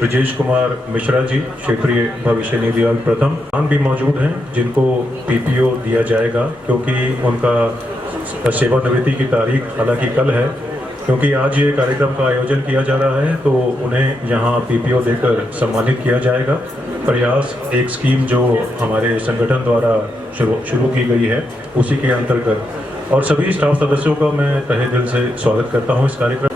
ब्रजेश कुमार मिश्रा जी, क्षेत्रीय भविष्य निधि प्रथम भी मौजूद हैं, जिनको पीपीओ दिया जाएगा क्योंकि उनका सेवानिवृत्ति की तारीख हालांकि कल है। क्योंकि आज ये कार्यक्रम का आयोजन किया जा रहा है तो उन्हें यहाँ पीपीओ देकर सम्मानित किया जाएगा। प्रयास एक स्कीम जो हमारे संगठन द्वारा शुरू की गई है उसी के अंतर्गत, और सभी स्टाफ सदस्यों का मैं तहे दिल से स्वागत करता हूँ इस कार्यक्रम।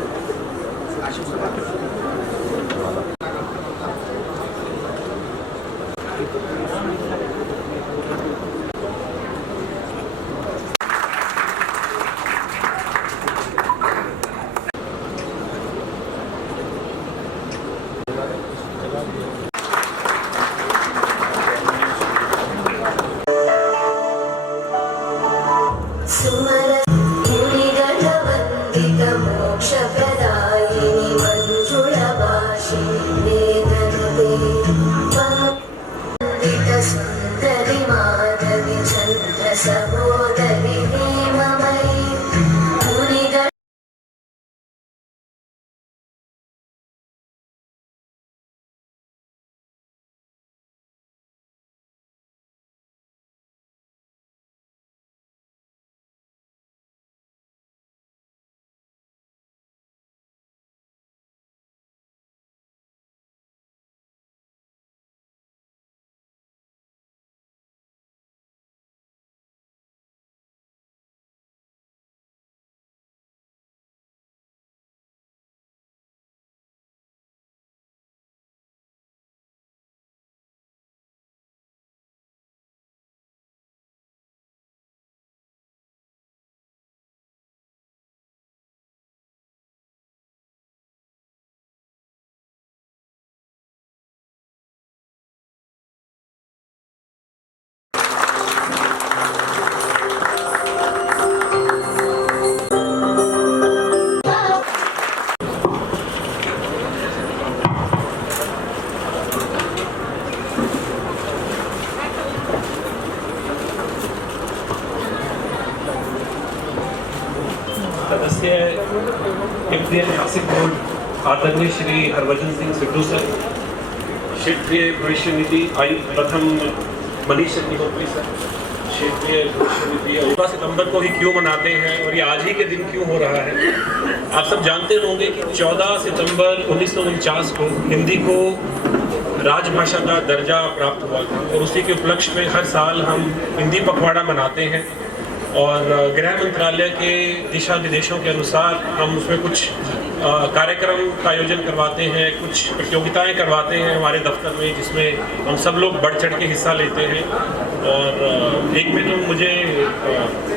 सदस्य केंद्रीय न्यासिक बोर्ड आदरणीय श्री हरभजन सिंह सिद्धू सर, क्षेत्रीय भविष्य निधि आयुक्त प्रथम मनीष अग्निहोत्री सर, क्षेत्रीय भविष्य निधि 14 सितंबर को ही क्यों मनाते हैं और ये आज ही के दिन क्यों हो रहा है। आप सब जानते होंगे कि 14 सितंबर 1949 को हिंदी को राजभाषा का दर्जा प्राप्त हुआ था और उसी के उपलक्ष्य में हर साल हम हिंदी पखवाड़ा मनाते हैं और गृह मंत्रालय के दिशा निर्देशों के अनुसार हम उसमें कुछ कार्यक्रम का आयोजन करवाते हैं, कुछ प्रतियोगिताएं करवाते हैं हमारे दफ्तर में, जिसमें हम सब लोग बढ़ चढ़ के हिस्सा लेते हैं। और एक में तो मुझे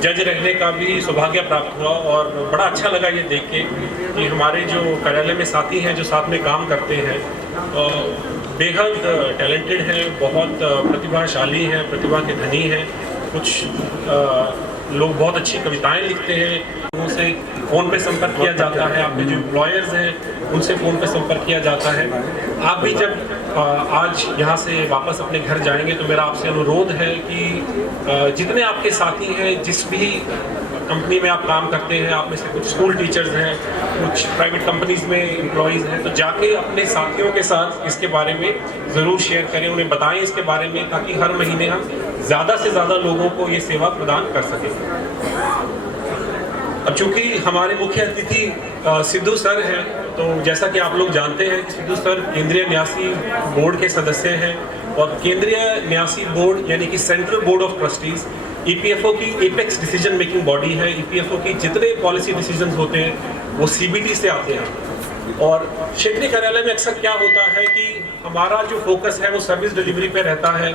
जज रहने का भी सौभाग्य प्राप्त हुआ और बड़ा अच्छा लगा ये देख के कि हमारे जो कार्यालय में साथी हैं जो साथ में काम करते हैं बेहद टैलेंटेड हैं, बहुत प्रतिभाशाली हैं, प्रतिभा के धनी हैं। कुछ लोग बहुत अच्छी कविताएं लिखते हैं, उनसे फ़ोन पे संपर्क किया जाता है। आपके जो एम्प्लॉयर्स हैं उनसे फ़ोन पे संपर्क किया जाता है। आप भी जब आज यहाँ से वापस अपने घर जाएंगे तो मेरा आपसे अनुरोध है कि जितने आपके साथी हैं, जिस भी कंपनी में आप काम करते हैं, आप में से कुछ स्कूल टीचर्स हैं, कुछ प्राइवेट कंपनीज में एम्प्लॉयज़ हैं, तो जाके अपने साथियों के साथ इसके बारे में ज़रूर शेयर करें, उन्हें बताएं इसके बारे में, ताकि हर महीने हम ज़्यादा से ज़्यादा लोगों को ये सेवा प्रदान कर सकें। अब चूंकि हमारे मुख्य अतिथि सिद्धू सर हैं, तो जैसा कि आप लोग जानते हैं कि सिद्धू सर केंद्रीय न्यासी बोर्ड के सदस्य हैं और केंद्रीय न्यासी बोर्ड यानी कि central board of trustees EPFO की एपेक्स डिसीजन मेकिंग बॉडी है। ईपीएफओ की जितने पॉलिसी डिसीजंस होते हैं वो सीबीटी से आते हैं। और क्षेत्रीय कार्यालय में अक्सर क्या होता है कि हमारा जो फोकस है वो सर्विस डिलीवरी पे रहता है।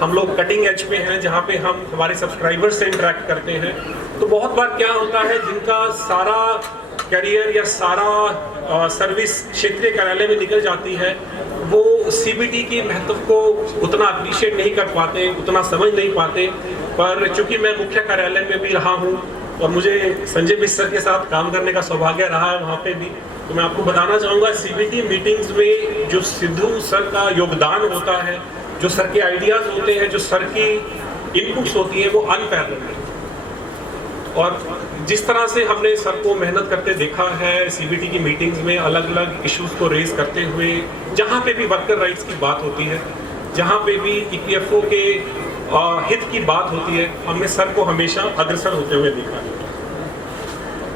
हम लोग कटिंग एज पे हैं, जहाँ पे हम हमारे सब्सक्राइबर्स से इंटरेक्ट करते हैं। तो बहुत बार क्या होता है, जिनका सारा करियर या सारा सर्विस क्षेत्रीय कार्यालय में निकल जाती है, वो सीबीटी के महत्व को उतना अप्रिशिएट नहीं कर पाते, उतना समझ नहीं पाते। पर चूंकि मैं मुख्य कार्यालय में भी रहा हूँ और मुझे संजय मिश्र के साथ काम करने का सौभाग्य रहा है वहाँ पे भी। तो मैं आपको बताना चाहूँगा सीबीटी मीटिंग्स में जो सिद्धू सर का योगदान होता है, जो सर के आइडियाज़ होते हैं, जो सर की इनपुट्स होती हैं, वो अनपैरेलल है। और जिस तरह से हमने सर को मेहनत करते देखा है सीबीटी की मीटिंग्स में, अलग अलग इश्यूज को रेज करते हुए, जहाँ पे भी वर्कर राइट्स की बात होती है, जहाँ पे भी ईपीएफओ के हित की बात होती है, हमने सर को हमेशा अग्रसर होते हुए देखा है।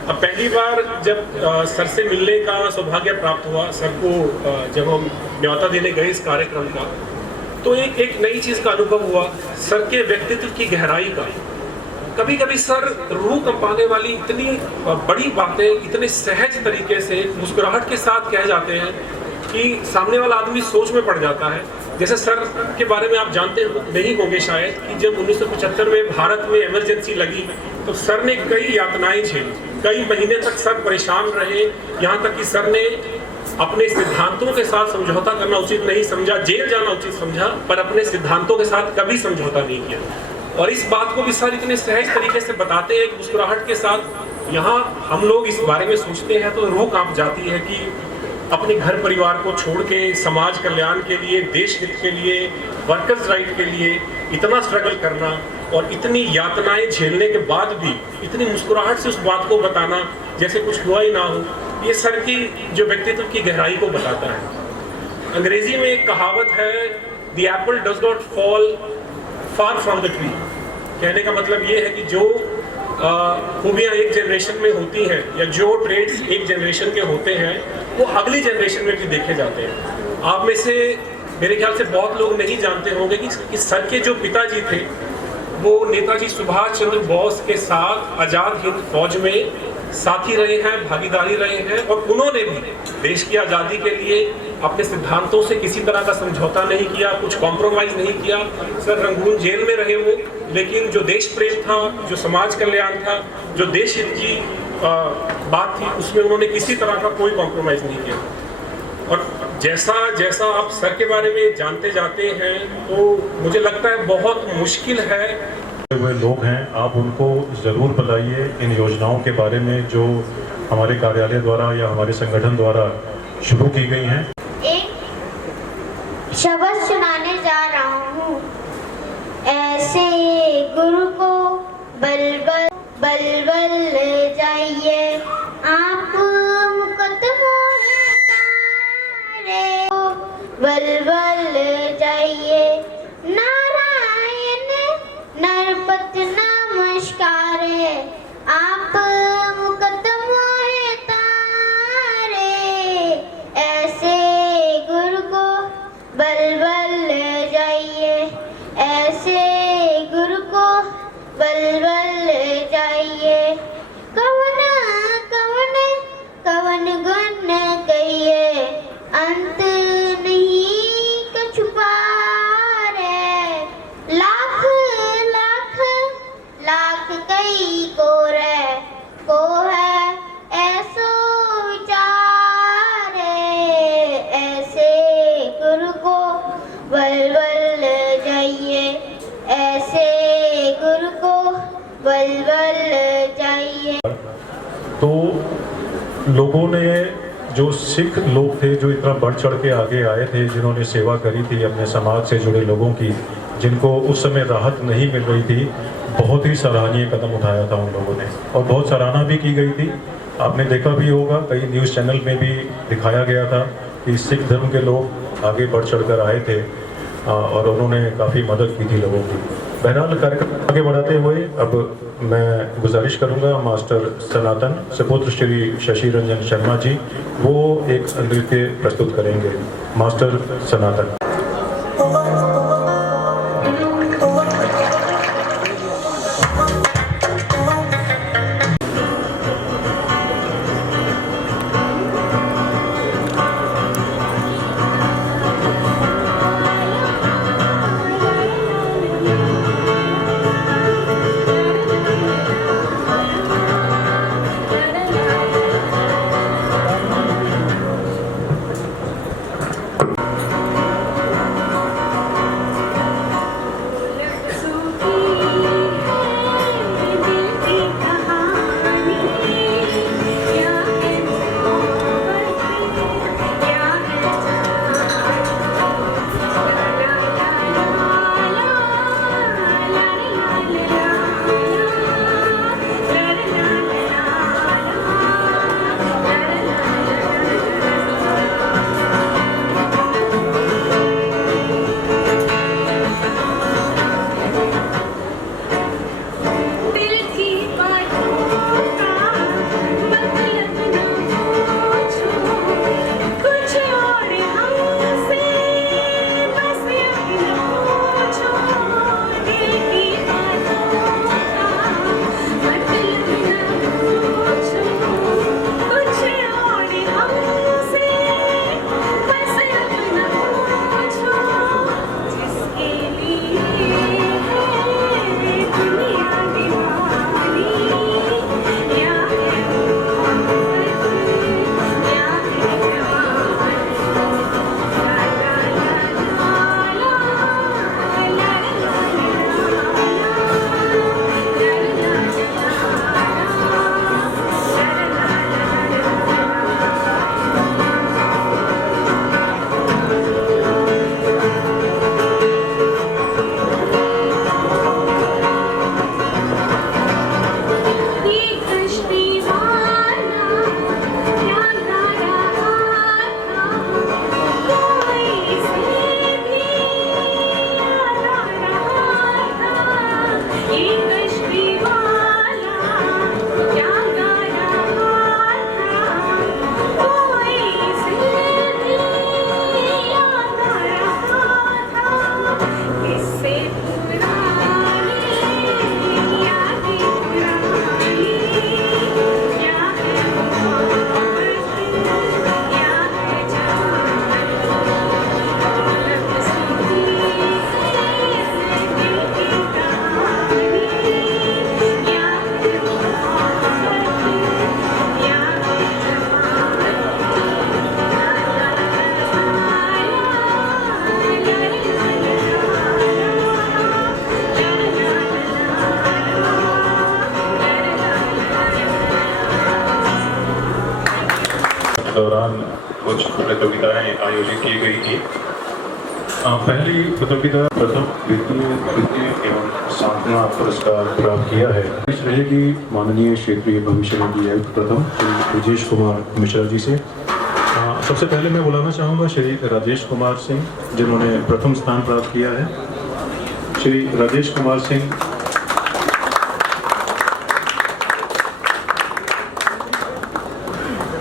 अब पहली बार जब सर से मिलने का सौभाग्य प्राप्त हुआ, सर को जब हम न्यौता देने गए इस कार्यक्रम का, तो एक नई चीज़ का अनुभव हुआ, सर के व्यक्तित्व की गहराई का। कभी कभी सर रूह कंपाने वाली इतनी बड़ी बातें इतने सहज तरीके से मुस्कुराहट के साथ कह जाते हैं कि सामने वाला आदमी सोच में पड़ जाता है। जैसे सर के बारे में आप जानते नहीं होंगे शायद कि जब 1975 में भारत में इमरजेंसी लगी तो सर ने कई यातनाएं झेली, कई महीने तक सर परेशान रहे, यहाँ तक कि सर ने अपने सिद्धांतों के साथ समझौता करना उचित नहीं समझा, जेल जाना उचित समझा, पर अपने सिद्धांतों के साथ कभी समझौता नहीं किया। और इस बात को भी सर इतने सहज तरीके से बताते हैं, मुस्कुराहट के साथ। यहाँ हम लोग इस बारे में सोचते हैं तो रूह कांप जाती है कि अपने घर परिवार को छोड़ के समाज कल्याण के लिए, देश हित के लिए, वर्कर्स राइट के लिए इतना स्ट्रगल करना और इतनी यातनाएं झेलने के बाद भी इतनी मुस्कुराहट से उस बात को बताना जैसे कुछ हुआ ही ना हो, ये सर की जो व्यक्तित्व की गहराई को बताता है। अंग्रेजी में एक कहावत है, the Apple does not fall far from the tree. कहने का मतलब ये है कि जो खूबियाँ एक जनरेशन में होती हैं या जो ट्रेड्स एक जनरेशन के होते हैं वो अगली जनरेशन में भी देखे जाते हैं। आप में से मेरे ख्याल से बहुत लोग नहीं जानते होंगे कि सर के जो पिताजी थे वो नेताजी सुभाष चंद्र बोस के साथ आज़ाद हिंद फौज में साथी रहे हैं, भागीदारी रहे हैं, और उन्होंने भी देश की आज़ादी के लिए अपने सिद्धांतों से किसी तरह का समझौता नहीं किया, कुछ कॉम्प्रोमाइज़ नहीं किया। सर रंगून जेल में रहे वो, लेकिन जो देश प्रेम था, जो समाज कल्याण था, जो देश हित की बात थी, उसमें उन्होंने किसी तरह का कोई कॉम्प्रोमाइज़ नहीं किया। और जैसा जैसा आप सर के बारे में जानते जाते हैं तो मुझे लगता है बहुत मुश्किल है। हुए लोग हैं, आप उनको ज़रूर बताइए इन योजनाओं के बारे में जो हमारे कार्यालय द्वारा या हमारे संगठन द्वारा शुरू की गई हैं। एक शब्द सुनाने जा रहा हूँ। ऐसे गुरु को बलबल बलबल जाइए, आप मुकदमों रे बलबल जाइए, नारायण नरपत नमस्कार, आप मुकदमों तारे। ऐसे गुरु को बलबल जाइए, ऐसे गुरु को बलबल जाइए। कवन कवन कवन गुण कहिए, अंत नहीं कछु पारे। लाख लाख लाख कई को रे को है ऐसो विचार। ऐसे गुरु को बलबल जाइए, ऐसे गुरु को बलबल जाइए। तो लोगों ने, जो सिख लोग थे जो इतना बढ़ चढ़ के आगे आए थे, जिन्होंने सेवा करी थी अपने समाज से जुड़े लोगों की, जिनको उस समय राहत नहीं मिल रही थी, बहुत ही सराहनीय कदम उठाया था उन लोगों ने और बहुत सराहना भी की गई थी। आपने देखा भी होगा, कई न्यूज़ चैनल में भी दिखाया गया था कि सिख धर्म के लोग आगे बढ़ चढ़ कर आए थे और उन्होंने काफ़ी मदद की थी लोगों की। बहरहाल कार्यक्रम आगे बढ़ाते हुए अब मैं गुजारिश करूंगा मास्टर सनातन सुपुत्र श्री शशि रंजन शर्मा जी, वो एक नृत्य प्रस्तुत करेंगे। मास्टर सनातन। दौरान कुछ प्रतियोगिताएं आयोजित की गई थी। पहली प्रतियोगिता प्रथम, द्वितीय, तृतीय एवं सातवां पुरस्कार प्राप्त किया है। इस रहेगी माननीय क्षेत्रीय भविष्य निधि आयुक्त प्रथम श्री ब्रजेश कुमार मिश्रा जी से। सबसे पहले मैं बुलाना चाहूँगा श्री राजेश कुमार सिंह, जिन्होंने प्रथम स्थान प्राप्त किया है। श्री राजेश कुमार सिंह।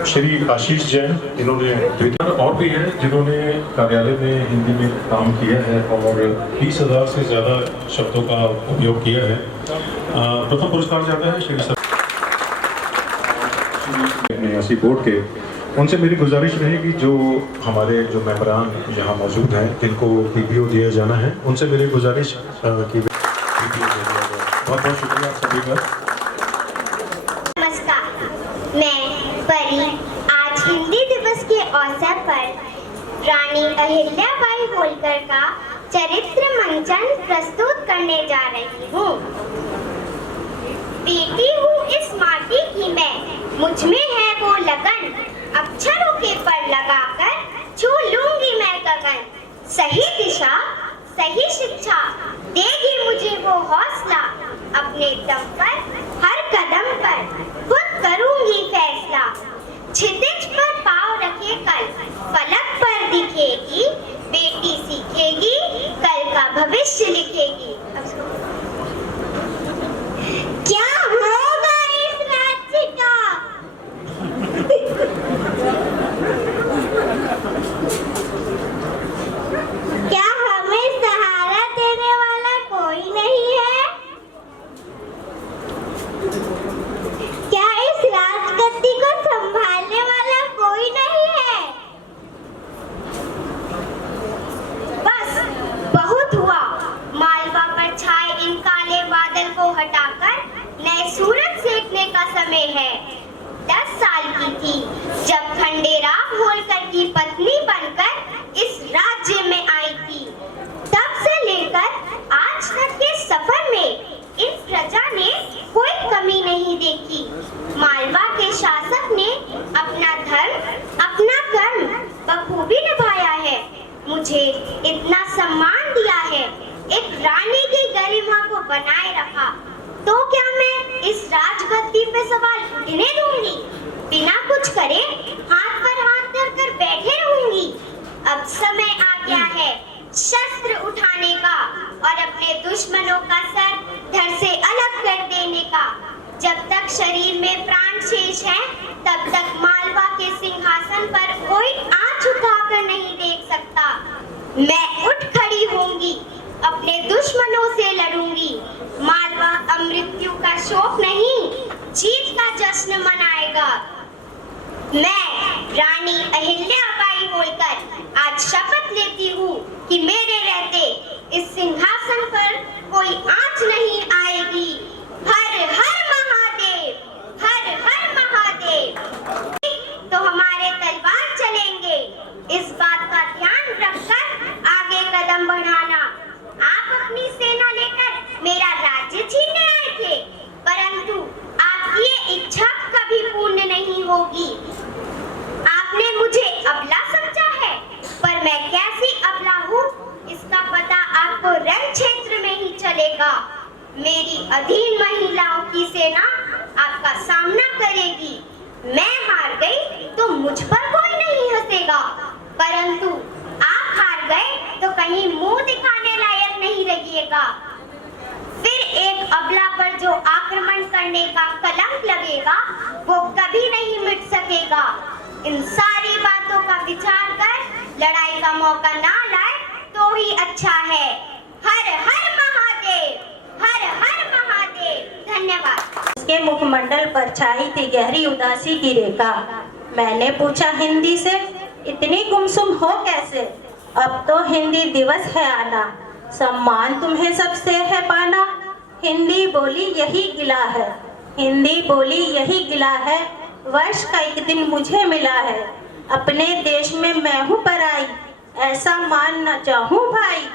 श्री आशीष जैन, जिन्होंने द्वितीय, और भी हैं जिन्होंने कार्यालय में हिंदी में काम किया है और 30,000 से ज़्यादा शब्दों का उपयोग किया है। प्रथम पुरस्कार जाता है श्री न्यासी बोर्ड के। उनसे मेरी गुजारिश रहेगी जो हमारे जो मेंबरान यहाँ मौजूद हैं, जिनको पीपीओ दिया जाना है, उनसे मेरी गुजारिश कि पीपीओ दे दिया जाए। बहुत बहुत शुक्रिया आप सभी का। नमस्कार, मैं परी आज हिंदी दिवस के अवसर पर रानी अहिल्याबाई होलकर का चरित्र मंचन प्रस्तुत करने जा रही हूँ। बेटी हूँ इस माटी की मैं, मुझ में है वो लगन, अक्षरों के पर लगाकर छू लूंगी मैं गगन। सही दिशा सही शिक्षा देगी मुझे वो हौसला, अपने दम पर हर कदम पर खुद करूंगी फैसला। क्षितिज पर पाँव रखे कल फलक पर दिखेगी, बेटी सीखेगी कल का भविष्य लिखेगी। क्या होगा इस राज्य का? क्या हमें सहारा देने वाला कोई नहीं है? क्या इस राजगद्दी को संभालने वाला कोई नहीं है? बस बहुत हुआ, मालवा पर छाए इन काले बादल को हटाकर नए सूरज सेकने का समय है। 10 साल की थी जब खंडेराव होलकर की पत्नी बनकर इस राज्य में आई थी। तब से लेकर आज तक के सफर में इन प्रजा ने कोई कमी नहीं देखी। मालवा के शासक ने अपना धर्म अपना कर्म बखूबी निभाया है, मुझे इतना सम्मान दिया है, एक रानी की गरिमा को बनाए रखा। तो क्या मैं इस राजगद्दी पे सवाल उठने दूंगी? बिना कुछ करे हाथ पर हाथ धरकर बैठे रहूंगी? अब समय आ गया है शस्त्र उठाने का और अपने दुश्मनों का सर धड़ से अलग कर देने का। जब तक शरीर में प्राण शेष है, तब तक मालवा के सिंहासन पर कोई आंच उठाकर नहीं देख सकता। मैं उठ खड़ी होंगी, अपने दुश्मनों से लड़ूंगी। मालवा मृत्यु का शोक नहीं, जीत का जश्न मनाएगा। मैं रानी अहिल्याबाई होलकर आज शपथ लेती हूँ कि मेरे रहते इस सिंहासन पर कोई आंच नहीं आएगी। हर हर महादेव, हर हर महादेव। तो हमारे तलवार चलेंगे, इस बात का ध्यान रखकर आगे कदम बढ़ाना। आप अपनी सेना लेकर मेरा राज्य छीनने आए थे, परंतु आपकी ये इच्छा कभी पूर्ण नहीं होगी। आपने मुझे अबला समझा है, पर मैं कैसी अबला हूँ इसका पता आपको रण क्षेत्र में ही चलेगा। मेरी अधीन महिलाओं की सेना आपका सामना करेगी। मैं हार गई तो मुझ पर कोई नहीं हंसेगा, परंतु आप हार गए तो कहीं मुंह दिखाने लायक नहीं रहिएगा। फिर एक अबला पर जो आक्रमण करने का कलंक लगेगा, वो कभी नहीं मिट सकेगा। इन सारी बातों का विचार कर लड़ाई का मौका ना लाए तो ही अच्छा है। हर हर महादेव, हर हर महादेव। धन्यवाद। उसके मुखमंडल पर छाई थी गहरी उदासी की रेखा। मैंने पूछा हिंदी से, इतनी गुमसुम हो कैसे? अब तो हिंदी दिवस है आना, सम्मान तुम्हें सबसे है पाना। हिंदी बोली यही गिला है, हिंदी बोली यही गिला है। वर्ष का एक दिन मुझे मिला है, अपने देश में मैं हूँ पराई। ऐसा मान न चाहूँ भाई,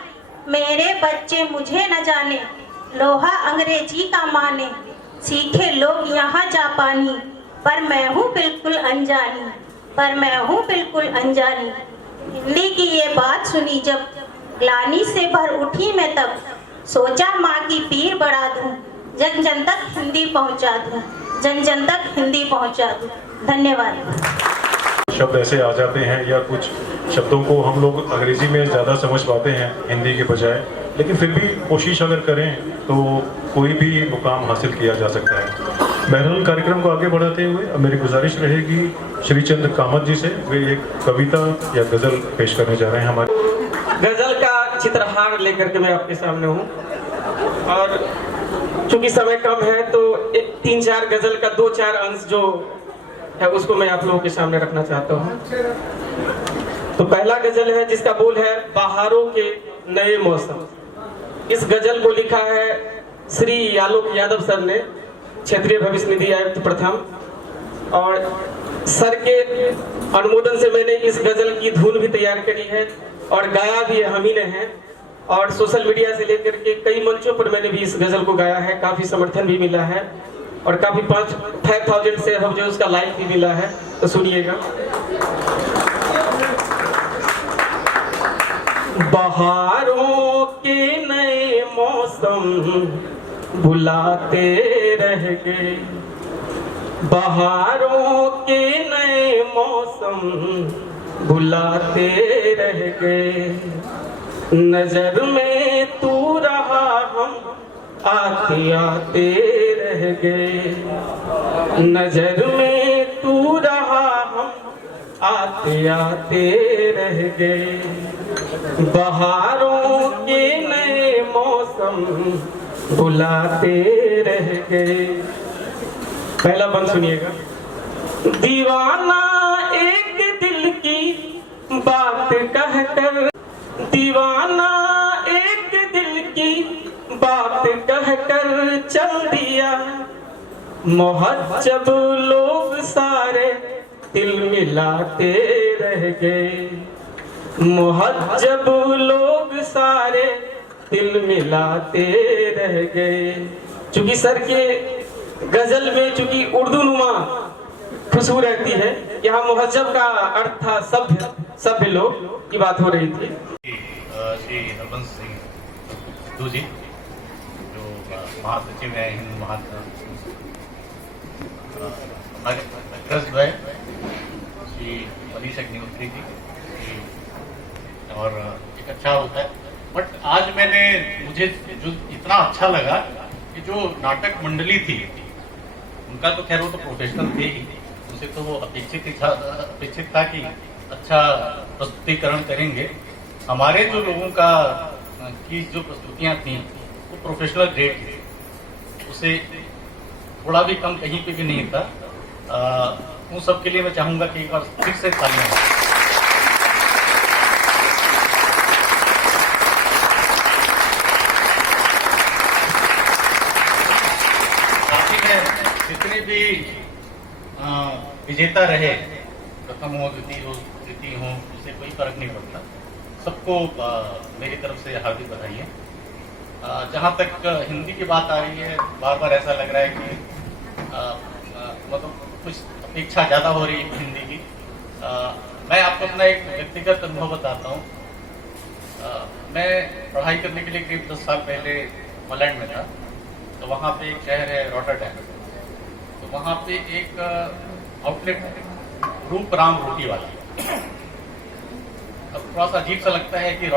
मेरे बच्चे मुझे न जाने। लोहा अंग्रेजी का माने, सीखे लोग यहाँ जापानी, पर मैं हूँ बिल्कुल अनजानी। पर मैं हूँ बिल्कुल अनजानी। हिंदी की ये बात सुनी जब ग्लानि से भर उठी मैं तब, सोचा माँ की पीर बढ़ा दूँ, जन जन तक हिंदी पहुँचा दूँ, जन जन तक हिंदी पहुँचा दूँ। धन्यवाद। शब्द ऐसे आ जाते हैं या कुछ शब्दों को हम लोग अंग्रेजी में ज़्यादा समझ पाते हैं हिंदी के बजाय, लेकिन फिर भी कोशिश अगर करें तो कोई भी मुकाम हासिल किया जा सकता है। बहरहाल कार्यक्रम को आगे बढ़ाते हुए अब मेरी गुजारिश रहेगी श्री चंद्र कामत जी से, वे एक कविता या गज़ल पेश करने जा रहे हैं। हमारे गजल का चित्रहार लेकर के मैं आपके सामने हूँ, और चूंकि समय कम है तो 3-4 गजल का 2-4 अंश जो है उसको मैं आप लोगों के सामने रखना चाहता हूँ। तो पहला गजल है जिसका बोल है बहारों के नए मौसम। इस गजल को लिखा है श्री आलोक यादव सर ने, क्षेत्रीय भविष्य निधि आयुक्त प्रथम, और सर के अनुमोदन से मैंने इस गजल की धुन भी तैयार करी है और गाया भी हम ही ने है, और सोशल मीडिया से लेकर के कई मंचों पर मैंने भी इस गजल को गाया है, काफी समर्थन भी मिला है और काफी 5,000 से हम जो उसका लाइक भी मिला है। तो सुनिएगा। बहारों के नए मौसम बुलाते रह गए, बहारों के नए मौसम बुलाते रह गए, नजर में तू रहा हम आते आते रह गए, नजर में तू रहा हम आते आते रह गए, बहारों के नए मौसम बुलाते रह गए। पहला बंद सुनिएगा। दीवाना एक दिल की बात कहकर, दीवाना एक दिल की बात कहकर चल दिया, मुहज्जब लोग सारे दिल मिलाते रह गए, मुहज्जब लोग सारे दिल मिलाते रह गए। चूंकि सर के गजल में चूंकि उर्दू नुमा खुशबू रहती है, यहाँ मुहज्जब का अर्थ था सभ्य लोग की बात हो रही थी। श्री हरबंस सिंह सिद्धू जी जो महासचिव है हिंद महासभा, हमारे अग्रज है श्री मनीष अग्निहोत्री जी, और एक अच्छा होता है। बट आज मुझे जो इतना अच्छा लगा कि जो नाटक मंडली थी उनका तो खैर वो तो प्रोफेशनल थे ही, उनसे तो वो अपेक्षित था कि अच्छा प्रस्तुतिकरण करेंगे। हमारे जो लोगों का की जो प्रस्तुतियां थी वो प्रोफेशनल ग्रेड थी, उसे थोड़ा भी कम कहीं पे भी नहीं था। उन सब के लिए मैं चाहूंगा कि एक बार फिर से तालियां। जितने भी विजेता रहे, प्रथम हो द्वितीय हो इससे कोई फर्क नहीं पड़ता, सबको मेरी तरफ से हार्दिक बधाई है। जहाँ तक हिंदी की बात आ रही है, बार बार ऐसा लग रहा है कि मतलब कुछ अपेक्षा ज़्यादा हो रही है हिंदी की। मैं आपको अपना एक व्यक्तिगत अनुभव बताता हूँ। मैं पढ़ाई करने के लिए करीब 10 साल पहले हॉलैंड में था, तो वहाँ पे एक शहर है रॉटरडैम, तो वहाँ पे एक आउटलेट है रूपराम रोटी वाला। अब थोड़ा सा अजीब सा लगता है कि